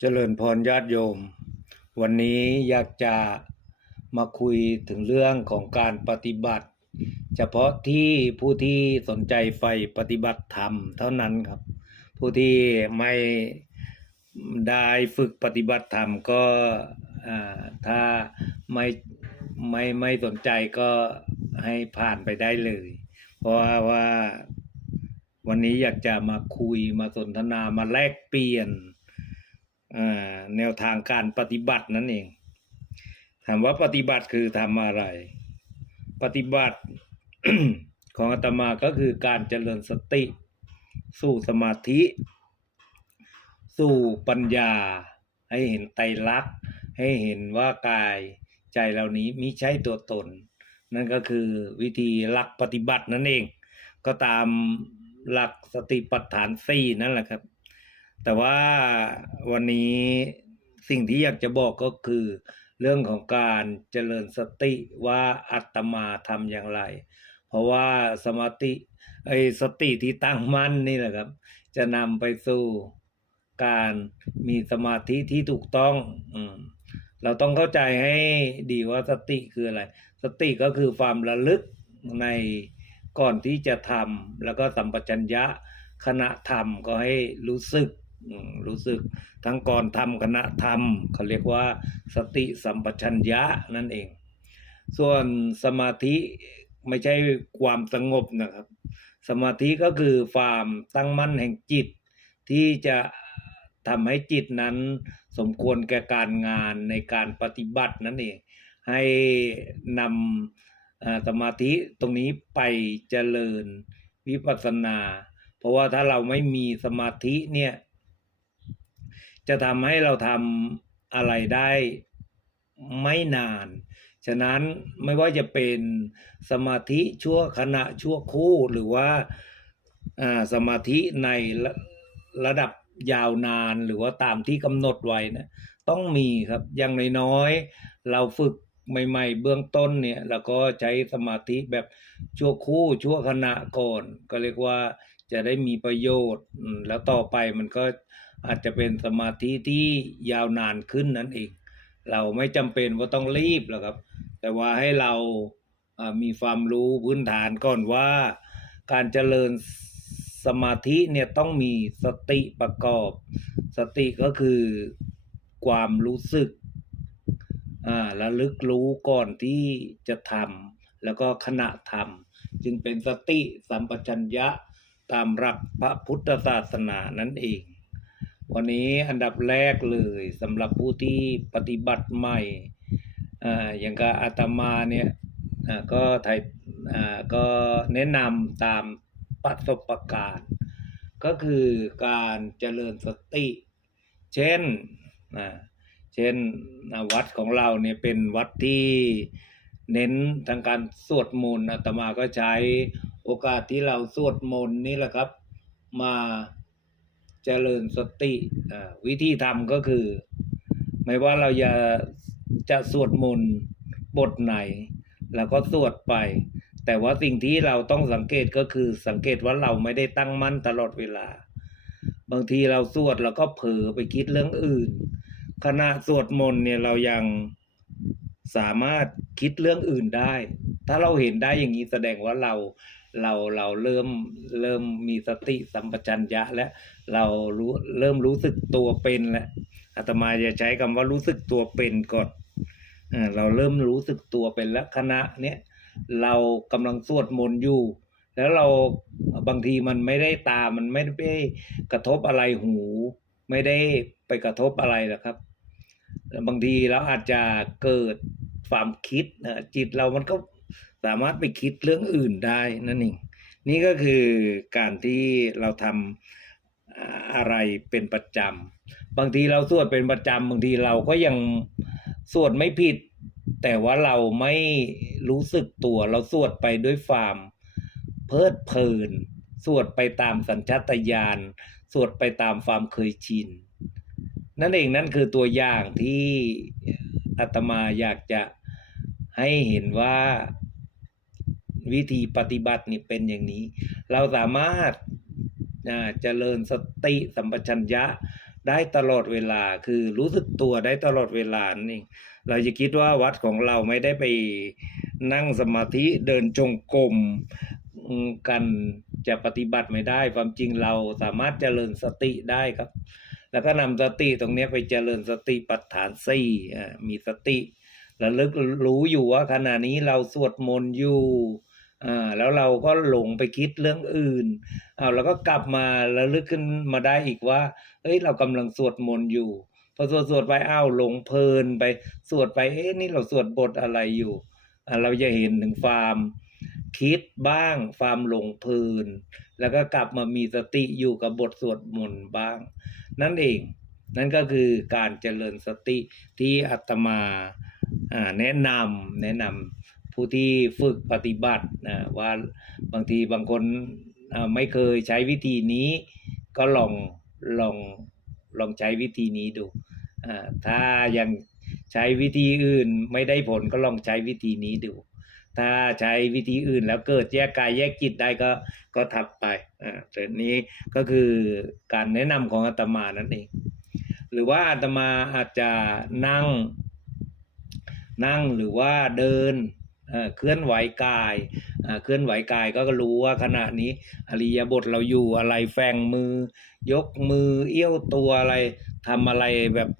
เจริญพรญาติโยม วันนี้อยากจะมาคุยถึงเรื่องของการปฏิบัติ เฉพาะที่ผู้ที่สนใจใฝ่ปฏิบัติธรรมเท่านั้นครับ ผู้ที่ไม่ได้ฝึกปฏิบัติธรรมก็ถ้าไม่ไม่ไม่สนใจก็ให้ผ่านไปได้เลย เพราะว่าวันนี้อยากจะมาคุยมาสนทนามาแลกเปลี่ยน แนวทางการปฏิบัตินั่นเอง ถามว่าปฏิบัติคือทำอะไร ปฏิบัติของอาตมาก็คือการเจริญสติ สู่สมาธิ สู่ปัญญา ให้เห็นไตรลักษณ์ให้เห็นว่ากายใจเหล่านี้มิใช่ตัวตน นั่นก็คือวิธีหลักปฏิบัตินั่นเอง ก็ตามหลักสติปัฏฐานสี่นั่นแหละครับ แต่ว่าวันนี้สิ่งที่อยากจะบอกก็คือ เรื่องของการเจริญสติว่าอัตมาทำอย่างไร เพราะว่าสมาธิไอ้สติที่ตั้งมั่นนี่แหละครับ จะนำไปสู่การมีสมาธิที่ถูกต้อง อืมเราต้องเข้าใจให้ดีว่าสติคืออะไร สติก็คือความระลึกในก่อนที่จะทำแล้วก็สัมปชัญญะขณะทำก็ให้รู้สึก รู้สึกทั้งก่อนทำขณะทำเขาเรียกว่าสติสัมปชัญญะนั่นเอง ส่วนสมาธิไม่ใช่ความสงบนะครับ สมาธิก็คือความตั้งมั่นแห่งจิต ที่จะทำให้จิตนั้นสมควรแก่การงานในการปฏิบัตินั่นเอง ให้นำสมาธิตรงนี้ไปเจริญวิปัสสนา เพราะว่าถ้าเราไม่มีสมาธิเนี่ย จะทำให้เราทำอะไรได้ไม่นาน ฉะนั้นไม่ว่าจะเป็นสมาธิชั่วขณะชั่วคู่หรือว่าอ่าสมาธิในระระดับยาวนานหรือว่าตามที่กำหนดไว้นะต้องมีครับอย่างน้อยๆเราฝึกใหม่ ๆ เบื้องต้นเนี่ยเราก็ใช้สมาธิแบบชั่วคู่ชั่วขณะก่อน ก็เรียกว่าจะได้มีประโยชน์แล้วต่อไปมันก็ อาจจะเป็นสมาธิที่ยาวนานขึ้นนั่นเองเราไม่จำเป็นว่าต้องรีบหรอกครับ แต่ว่าให้เราอ่ามีความรู้พื้นฐานก่อนว่า การเจริญสมาธิเนี่ยต้องมีสติประกอบ สติก็คือความรู้สึกอ่าระลึกรู้ก่อนที่จะทำแล้วก็ขณะทำจึงเป็นสติสัมปชัญญะตามหลักพระพุทธศาสนานั่นเอง วันนี้อันดับแรกเลยสำหรับผู้ที่ปฏิบัติใหม่อ่าอย่างกับอาตมาเนี่ยอ่าก็ไทยอ่าก็แนะนำตามประสบการณ์ก็คือการเจริญสติ เช่นอ่าเช่นวัดของเราเนี่ยเป็นวัดที่เน้นทางการสวดมนต์อาตมาก็ใช้โอกาสที่เราสวดมนต์นี่แหละครับ มา เจริญสติวิธีทำก็คือ ไม่ว่าเราจะจะสวดมนต์บทไหนเราก็สวดไป แต่ว่าสิ่งที่เราต้องสังเกตก็คือสังเกตว่าเราไม่ได้ตั้งมั่นตลอดเวลา บางทีเราสวดเราก็เผลอไปคิดเรื่องอื่น ขณะสวดมนต์เนี่ยเรายังสามารถคิดเรื่องอื่นได้ ถ้าเราเห็นได้อย่างนี้แสดงว่าเรา เราเราเริ่มเริ่มมีสติสัมปชัญญะและเรารู้เริ่มรู้สึกตัวเป็นแล้วอาตมาจะใช้คำว่ารู้สึกตัวเป็นก่อนเราเริ่มรู้สึกตัวเป็นแล้วขณะเนี้ยเรากำลังสวดมนต์อยู่ แล้วเราบางทีมันไม่ได้ตามันไม่ได้กระทบอะไรหู ไม่ได้ไปกระทบอะไรหรอกครับ บางทีเราอาจจะเกิดความคิดจิตเรามันก็ สามารถไปคิดเรื่องอื่นได้นั่นเองนี่ก็คือการที่เราทำอะไรเป็นประจำบางทีเราสวดเป็นประจำบางทีเราก็ยังสวดไม่ผิด แต่ว่าเราไม่รู้สึกตัวเราสวดไปด้วยความเพลิดเพลิน สวดไปตามสัญชาตญาณสวดไปตามความเคยชิน นั่นเองนั่นคือตัวอย่างที่อาตมาอยากจะให้เห็นว่า วิธีปฏิบัตินี่เป็นอย่างนี้ เราสามารถเจริญสติสัมปชัญญะได้ตลอดเวลาคือรู้สึกตัวได้ตลอดเวลานั่เราจะคิดว่าวัดของเราไม่ได้ไปนั่งสมาธิเดินจงกรมกันจะปฏิบัติไม่ได้ ความจริงเราสามารถเจริญสติได้ครับ แล้วก็นำสติตรงนี้ไปเจริญสติปัฏฐานสี่มีสติระลึกรู้อยู่ว่าขณะนี้เราสวดมนต์อยู่ อ่าแล้วเราก็หลงไปคิดเรื่องอื่นเอาแล้วก็กลับมาระลึกขึ้นมาได้อีกว่า เอ้ยเรากำลังสวดมนต์อยู่พอสวดสวดไปอ้าวหลงเพลินไปสวดไปเอ๊ะนี่เราสวดบทอะไรอยู่อ่าเราจะเห็นถึงความคิดบ้างความหลงเพลิน แล้วก็กลับมามีสติอยู่กับบทสวดมนต์บ้าง นั่นเอง นั่นก็คือการเจริญสติที่อาตมาอ่าแนะนำแนะนำ ผู้ที่ฝึกปฏิบัตินะว่าบางทีบางคนไม่เคยใช้วิธีนี้ก็ลองลองลองใช้วิธีนี้ดูอ่าถ้ายังใช้วิธีอื่นไม่ได้ผลก็ลองใช้วิธีนี้ดู ถ้าใช้วิธีอื่นแล้วเกิดแยกกายแยกจิตได้ก็ก็ทับไปอ่าแต่นี้ก็คือการแนะนำของอาตมานั่นเอง หรือว่าอาตมาอาจจะนั่ง นั่งหรือว่าเดิน เอ่อเคลื่อนไหวกายอ่าเคลื่อนไหวกายก็รู้ว่าขณะนี้อริยบทเราอยู่อะไรแฝงมือ ยกมือเอี้ยวตัวอะไรทำอะไรแบบ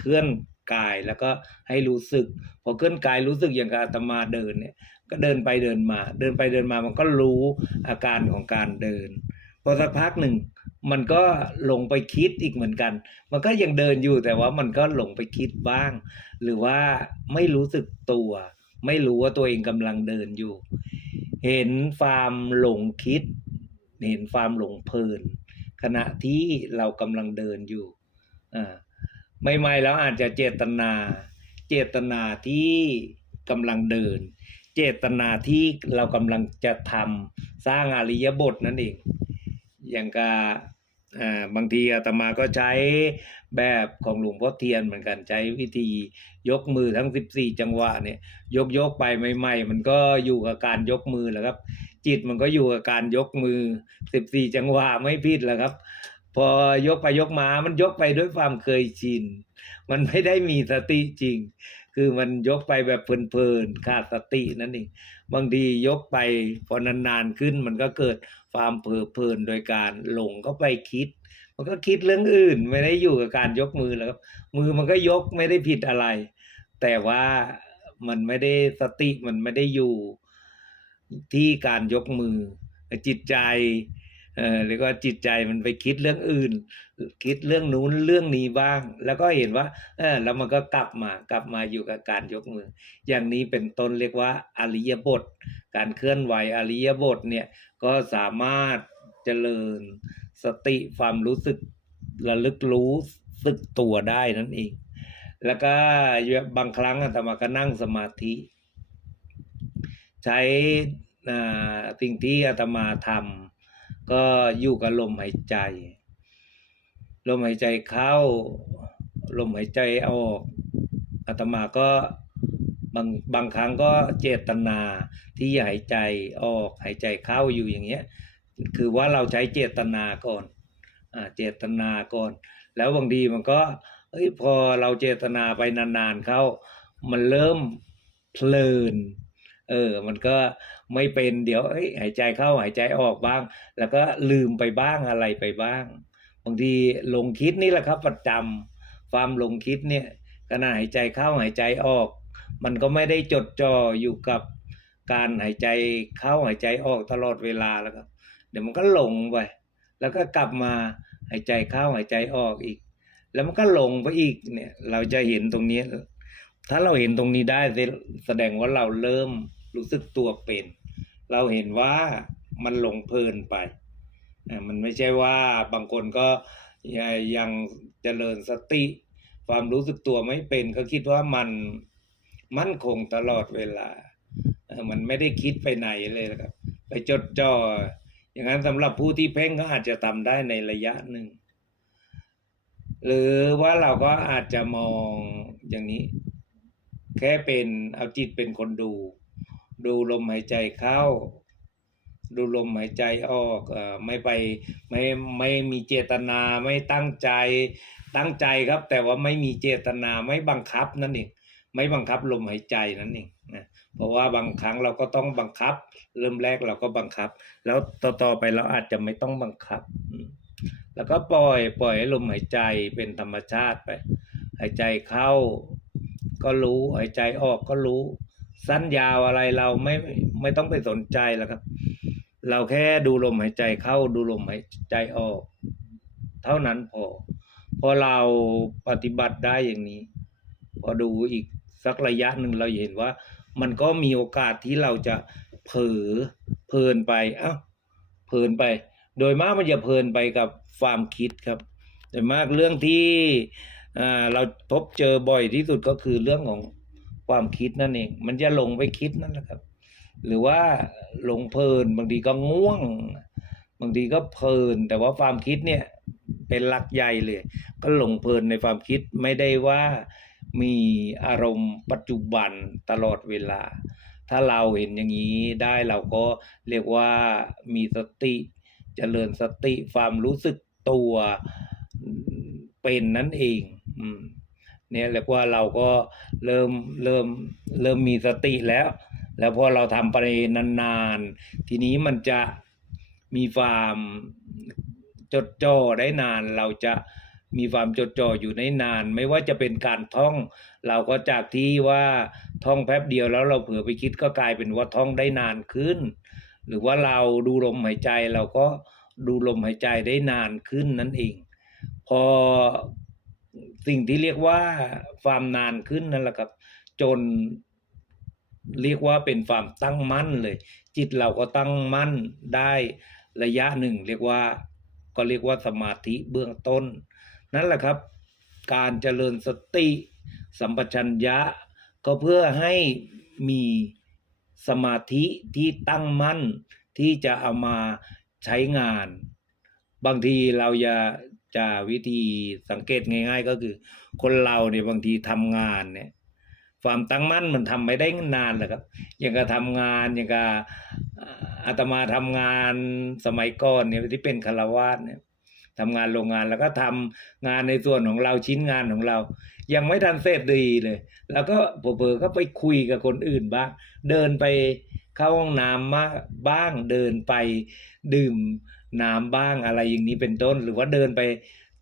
เคลื่อนกายแล้วก็ให้รู้สึก พอเคลื่อนกายรู้สึกอย่างกับอาตมาเดินเนี่ยก็เดินไปเดินมา เดินไปเดินมามันก็รู้อาการของการเดินพอสักพักหนึ่งมันก็หลงไปคิดอีกเหมือนกัน มันก็ยังเดินอยู่แต่ว่ามันก็หลงไปคิดบ้าง หรือว่าไม่รู้สึกตัว ไม่รู้ว่าตัวเองกำลังเดินอยู่ เห็นความหลงคิด เห็นความหลงเพลิน ขณะที่เรากำลังเดินอยู่อ่าใหม่ๆแล้วอาจจะเจตนา เจตนาที่กำลังเดิน เจตนาที่เรากำลังจะทำสร้างอริยบทนั่นเองอย่างกาอ่า บางทีอาตมาก็ใช้แบบของหลวงพ่อเทียนเหมือนกันใช้วิธียกมือทั้ง 14 จังหวะเนี่ยยกยกไปใหม่ๆมันก็อยู่กับการยกมือแหละครับ จิตมันก็อยู่กับการยกมือ 14 จังหวะไม่ผิดแหละครับ พอยกไปยกมามันยกไปด้วยความเคยชิน มันไม่ได้มีสติจริง คือมันยกไปแบบเพลินๆขาดสตินั่นเองบางทียกไปพอนานๆขึ้น มันก็เกิดความเพลิดเพลินโดยการหลงเข้าไปคิด มันก็คิดเรื่องอื่น ไม่ได้อยู่กับการยกมือแล้วครับ มือมันก็ยกไม่ได้ผิดอะไร แต่ว่ามันไม่ได้สติมันไม่ได้อยู่ที่การยกมือจิตใจ หรือว่าจิตใจมันไปคิดเรื่องอื่น คิดเรื่องนู้นเรื่องนี้บ้าง แล้วก็เห็นว่าเออแล้วมันก็กลับมากลับมาอยู่กับการยกมือ อย่างนี้เป็นต้นเรียกว่าอริยบท การเคลื่อนไหวอริยบทเนี่ยก็สามารถเจริญสติความรู้สึกระลึกรู้สึกตัวได้นั่นเอง แล้วก็บางครั้งอาตมาก็นั่งสมาธิ ใช้อ่าสิ่งที่อาตมาทำ ก็อยู่กับลมหายใจ ลมหายใจเข้า ลมหายใจออกอาตมาก็บางบางครั้งก็เจตนาที่จะหายใจออกหายใจเข้าอยู่อย่างเงี้ย คือว่าเราใช้เจตนาก่อนอ่าเจตนาก่อน แล้วบางทีมันก็เอ้ยพอเราเจตนาไปนานๆเข้า มันเริ่มเพลิน เออ มันก็ ไม่เป็นเดี๋ยวเอ้ยหายใจเข้าหายใจออกบ้าง แล้วก็ลืมไปบ้างอะไรไปบ้าง บางทีหลงคิดนี่แหละครับประจำความหลงคิดเนี่ยขณะหายใจเข้าหายใจออก มันก็ไม่ได้จดจ่ออยู่กับการหายใจเข้าหายใจออกตลอดเวลาแล้วครับ เดี๋ยวมันก็หลงไปแล้วก็กลับมาหายใจเข้าหายใจออกอีก แล้วมันก็หลงไปอีกเนี่ยเราจะเห็นตรงนี้ ถ้าเราเห็นตรงนี้ได้แสดงว่าเราเริ่มรู้สึกตัวเป็น เราเห็นว่ามันหลงเพลินไป มันไม่ใช่ว่าบางคนก็ยังเจริญสติ ความรู้สึกตัวไม่เป็นก็คิดว่ามันมั่นคงตลอดเวลา มันไม่ได้คิดไปไหนเลยนะครับ ไปจดจ่อ อย่างนั้นสำหรับผู้ที่เพ่งก็อาจจะทำได้ในระยะหนึ่ง หรือว่าเราก็อาจจะมองอย่างนี้ แค่เป็นเอาจิตเป็นคนดู ดูลมหายใจเข้า ดูลมหายใจออกอไม่ไปไม่ไม่มีเจตนาไม่ตั้งใจตั้งใจครับ แต่ว่าไม่มีเจตนาไม่บังคับนั่นเองไม่บังคับลมหายใจนั่นเองนะเพราะว่าบางครั้งเราก็ต้องบังคับ เริ่มแรกเราก็บังคับ แล้วต่อๆไปเราอาจจะไม่ต้องบังคับ แล้วก็ปล่อยปล่อยให้ลมหายใจเป็นธรรมชาติไป หายใจเข้า ก็รู้หายใจออกก็รู้ สั้นยาวอะไรเราไม่ไม่ต้องไปสนใจแล้วครับ เราแค่ดูลมหายใจเข้าดูลมหายใจออก เท่านั้นพอ พอเราปฏิบัติได้อย่างนี้ พอดูอีกสักระยะหนึ่งเราเห็นว่า มันก็มีโอกาสที่เราจะเผลอเพลินไปเอ้าเพลินไป โดยมากมันจะเพลินไปกับความคิดครับโดยมากเรื่องที่เราพบเจอบ่อยที่สุดก็คือเรื่องของ ความคิดนั่นเอง มันจะหลงไปคิดนั่นแหละครับ หรือว่าหลงเพลินบางทีก็ง่วง บางทีก็เพลิน แต่ว่าความคิดเนี่ยเป็นหลักใหญ่เลย ก็หลงเพลินในความคิดไม่ได้ว่ามีอารมณ์ปัจจุบันตลอดเวลา ถ้าเราเห็นอย่างนี้ได้เราก็เรียกว่ามีสติเจริญสติความรู้สึกตัวเป็นนั่นเอง อืม เนี่ยเรียกว่าเราก็เริ่มเริ่มเริ่มมีสติแล้ว แล้วพอเราทำไปนานๆ ทีนี้มันจะมีความจดจ่อได้นาน เราจะมีความจดจ่ออยู่ในนาน ไม่ว่าจะเป็นการท่อง เราก็จากที่ว่าท่องแป๊บเดียวแล้วเราเผลอไปคิดก็กลายเป็นว่าท่องได้นานขึ้น หรือว่าเราดูลมหายใจเราก็ดูลมหายใจได้นานขึ้นนั่นเอง พอ สิ่งที่เรียกว่าความนานขึ้นนั่นแหละครับ จนเรียกว่าเป็นความตั้งมั่นเลย จิตเราก็ตั้งมั่นได้ระยะหนึ่ง เรียกว่าก็เรียกว่าสมาธิเบื้องต้น นั่นแหละครับ การเจริญสติ สัมปชัญญะ ก็เพื่อให้มีสมาธิที่ตั้งมั่นที่จะเอามาใช้งาน บางทีเราจะ จะวิธีสังเกตง่าย ๆ ก็คือ คนเราเนี่ยบางทีทำงานเนี่ย ความตั้งมั่นมันทำไม่ได้นานหรอกครับอย่างกับทำงานอย่างกับอาอาตมาทำงานสมัยก่อนเนี่ยที่เป็นคารวาสเนี่ยทำงานโรงงานแล้วก็ทำงานในส่วนของเราชิ้นงานของเรา ยังไม่ทันเสร็จดีเลย แล้วก็เผลอๆก็ไปคุยกับคนอื่นบ้าง เดินไปเข้าห้องน้ำมาบ้างเดินไปดื่ม น้ำบ้างอะไรอย่างนี้เป็นต้น หรือว่าเดินไป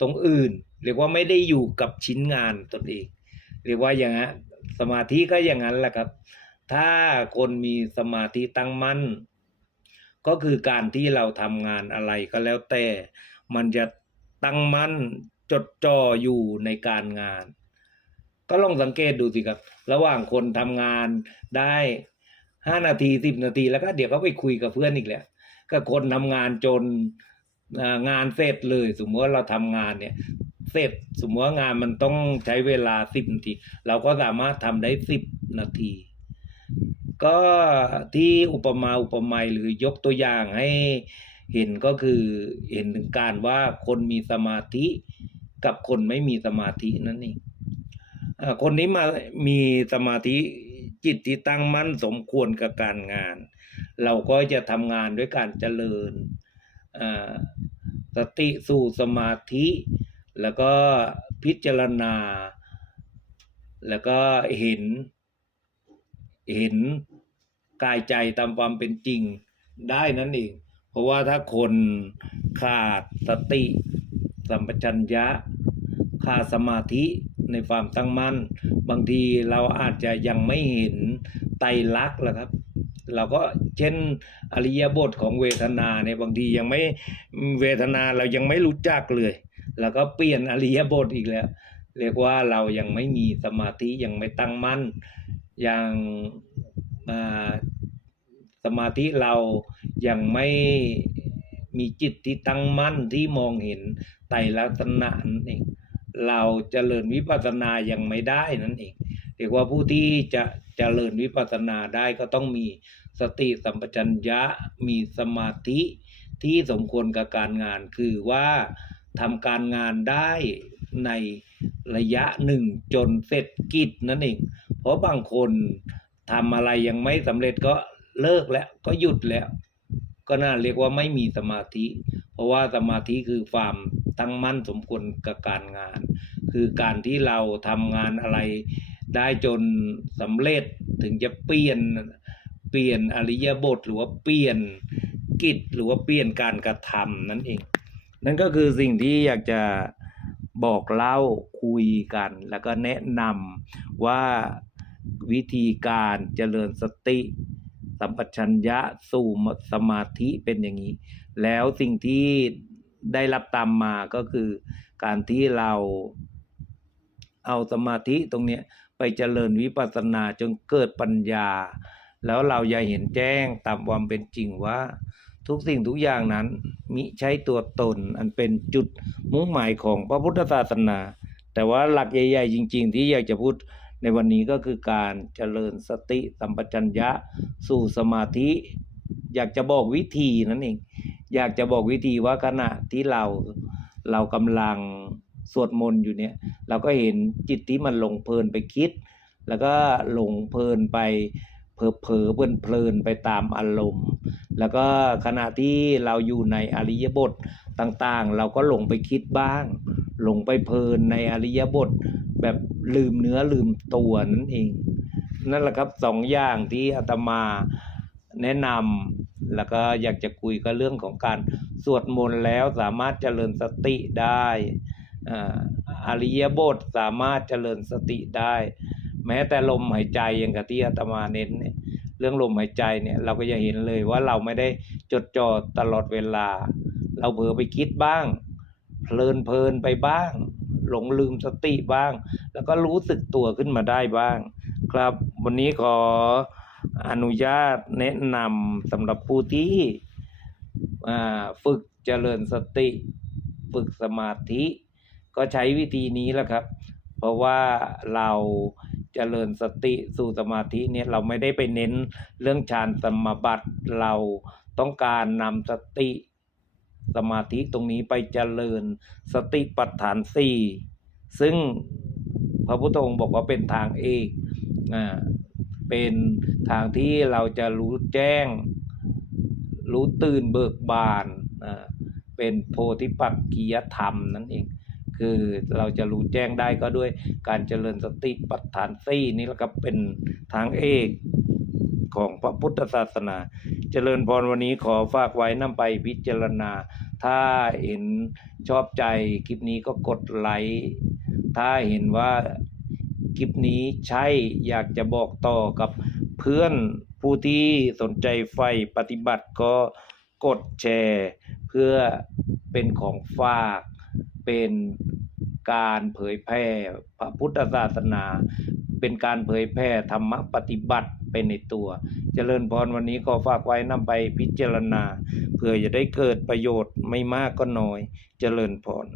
ตรงอื่น เรียกว่าไม่ได้อยู่กับชิ้นงานตนเอง เรียกว่าอย่างนั้นสมาธิก็อย่างนั้นแหละครับ ถ้าคนมีสมาธิตั้งมั่น ก็คือการที่เราทำงานอะไรก็แล้วแต่ มันจะตั้งมั่นจดจ่ออยู่ในการงาน ก็ลองสังเกตดูสิครับ ระหว่างคนทำงานได้ ห้านาทีสิบนาทีแล้วก็เดี๋ยวเขาไปคุยกับเพื่อนอีกแล้วก็คนทำงานจนงานเสร็จเลย สมมติว่าเราทำงานเนี่ย เสร็จสมมติว่างานมันต้องใช้เวลาสิบนาที เราก็สามารถทำได้สิบนาที ก็ที่อุปมาอุปไมยหรือยกตัวอย่างให้เห็นก็คือเห็นถึงการว่าคนมีสมาธิกับคนไม่มีสมาธินั่นเองคนนี้มามีสมาธิ จิตที่ตั้งมั่นสมควรกับการงาน เราก็จะทำงานด้วยการเจริญสติสู่สมาธิ แล้วก็พิจารณา แล้วก็เห็น เห็นกายใจตามความเป็นจริงได้นั่นเอง เพราะว่าถ้าคนขาดสติ สัมปชัญญะขาดสมาธิ ในความตั้งมั่น บางทีเราอาจจะยังไม่เห็นไตรลักษณ์ละครับ เราก็เช่นอริยบทของเวทนาเนี่ยบางทียังไม่เวทนาเรายังไม่รู้จักเลย แล้วก็เปลี่ยนอริยบทอีกแล้ว เรียกว่าเรายังไม่มีสมาธิยังไม่ตั้งมั่นยังอ่าสมาธิเรายังไม่มีจิตที่ตั้งมั่นที่มองเห็นไตรลักษณะนั่นเอง เราเจริญวิปัสสนายังไม่ได้นั่นเองเรียกว่าผู้ที่จะเจริญวิปัสสนาได้ก็ต้องมีสติสัมปชัญญะมีสมาธิที่สมควรกับการงานคือว่าทำการงานได้ในระยะหนึ่งจนเสร็จกิจนั่นเอง เพราะบางคนทำอะไรยังไม่สำเร็จก็เลิกแล้วก็หยุดแล้ว ก็น่าเรียกว่าไม่มีสมาธิ เพราะว่าสมาธิคือความ ตั้งมั่นสมควรกับการงาน คือการที่เราทำงานอะไรได้จนสำเร็จถึงจะเปลี่ยนเปลี่ยนอริยบทหรือว่าเปลี่ยนกิจหรือว่าเปลี่ยนการกระทำนั่นเอง นั่นก็คือสิ่งที่อยากจะบอกเล่าคุยกัน แล้วก็แนะนำว่าวิธีการเจริญสติ สัมปชัญญะสู่สมาธิเป็นอย่างนี้ แล้วสิ่งที่ ได้รับตามมาก็คือการที่เราเอาสมาธิตรงนี้ไปเจริญวิปัสสนาจนเกิดปัญญา แล้วเราอย่าเห็นแจ้งตามความเป็นจริงว่า ทุกสิ่งทุกอย่างนั้น มิใช่ตัวตนอันเป็นจุดมุ่งหมายของพระพุทธศาสนา แต่ว่าหลักใหญ่ ๆ จริง ๆ ที่อยากจะพูดในวันนี้ก็คือการเจริญสติสัมปชัญญะสู่สมาธิ อยากจะบอกวิธีนั่นเอง อยากจะบอกวิธีว่าขณะที่เราเรากำลังสวดมนต์อยู่เนี่ย เราก็เห็นจิตที่มันหลงเพลินไปคิด แล้วก็หลงเพลินไปเผลอเผลอเพลินเพลินไปตามอารมณ์ แล้วก็ขณะที่เราอยู่ในอริยบทต่างๆ เราก็หลงไปคิดบ้าง หลงไปเพลินในอริยบทแบบลืมเนื้อลืมตัวนั่นเอง นั่นแหละครับสองอย่างที่อาตมาแนะนำ แล้วก็อยากจะคุยก็เรื่องของการสวดมนต์แล้วสามารถเจริญสติได้อาอริยบทสามารถเจริญสติได้ แม้แต่ลมหายใจอย่างกับที่อาตมาเน้นเนี่ยเรื่องลมหายใจเนี่ยเราก็จะเห็นเลยว่าเราไม่ได้จดจ่อตลอดเวลา เราเผลอไปคิดบ้าง เพลินเพลินไปบ้าง หลงลืมสติบ้าง แล้วก็รู้สึกตัวขึ้นมาได้บ้าง ครับวันนี้ขอ อนุญาตแนะนำสำหรับผู้ที่ฝึกเจริญสติ ฝึกสมาธิ ก็ใช้วิธีนี้แหละครับ เพราะว่าเราเจริญสติสู่สมาธิเนี่ยเราไม่ได้ไปเน้นเรื่องฌานสมบัติเราต้องการนำสติสมาธิตรงนี้ไปเจริญสติปัฏฐานสี่ซึ่งพระพุทธองค์บอกว่าเป็นทางเอกอ่า เป็นทางที่เราจะรู้แจ้ง รู้ตื่นเบิกบานอ่าเป็นโพธิปักกิยธรรมนั่นเอง คือเราจะรู้แจ้งได้ก็ด้วยการเจริญสติปัฏฐานสี่นี่แหละครับเป็นทางเอกของพระพุทธศาสนา เจริญพรวันนี้ขอฝากไว้นำไปพิจารณา ถ้าเห็นชอบใจคลิปนี้ก็กดไลค์ ถ้าเห็นว่า คลิปนี้ใช่อยากจะบอกต่อกับเพื่อนผู้ที่สนใจใฝ่ปฏิบัติก็กดแชร์ เพื่อเป็นของฝากเป็นการเผยแพร่พระพุทธศาสนา เป็นการเผยแพร่ธรรมปฏิบัติไปในตัว เจริญพรวันนี้ขอฝากไว้นำไปพิจารณา เพื่อจะได้เกิดประโยชน์ไม่มากก็น้อย เจริญพร